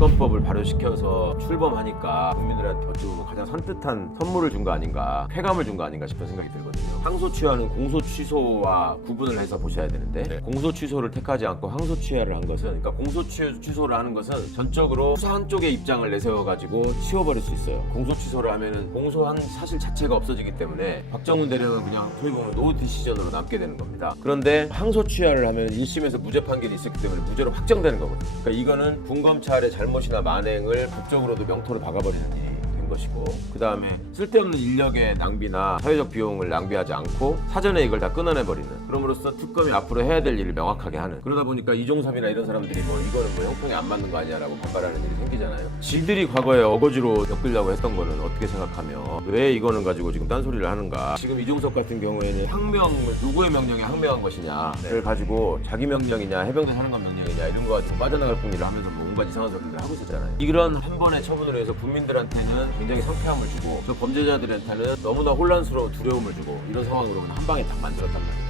특검법을 발효시켜서 출범하니까 국민들한테 어찌 보면 가장 산뜻한 선물을 준 거 아닌가 쾌감을 준 거 아닌가 싶은 생각이 들거든요. 항소 취하는 공소 취소와 구분을 해서 보셔야 되는데 네. 공소 취소를 택하지 않고 항소 취하를 한 것은 그러니까 공소 취- 취소를 하는 것은 전적으로 수사 한쪽의 입장을 내세워 가지고 치워버릴 수 있어요. 공소 취소를 하면은 공소한 사실 자체가 없어지기 때문에 박정훈 대령은 그냥 어떻게 보면 노 디시전으로 남게 되는 겁니다. 그런데 항소 취하를 하면 1심에서 무죄 판결이 있었기 때문에 무죄로 확정되는 거거든요. 그러니까 이거는 군검찰의 잘못이나 만행을 법적으로도 명토로 박아버리는 된 것이고 그 다음에 쓸데없는 인력의 낭비나 사회적 비용을 낭비하지 않고 사전에 이걸 다 끊어내버리는 그럼으로써 특검이 앞으로 해야 될 일을 명확하게 하는. 그러다 보니까 이종섭이나 이런 사람들이 뭐 이거는 뭐 형평에 안 맞는 거 아니야라고 반발하는 일이 생기잖아요. 지들이 과거에 어거지로 엮으려고 했던 거는 어떻게 생각하며 왜 이거는 가지고 지금 딴소리를 하는가. 지금 이종섭 같은 경우에는 항명 누구의 명령에 항명한 것이냐를 가지고 자기 명령이냐 해병대 사령관 명령이냐 이런 거 가지고 빠져나갈 뿐이라 하면서 뭐 온갖 이상한 소리를 하고 있었잖아요. 이런 한 번의 처분으로 해서 국민들한테는 굉장히 상쾌함을 주고 저 범죄자들한테는 너무나 혼란스러운 두려움을 주고 이런 상황으로 한 방에 딱 만들었단 말이에요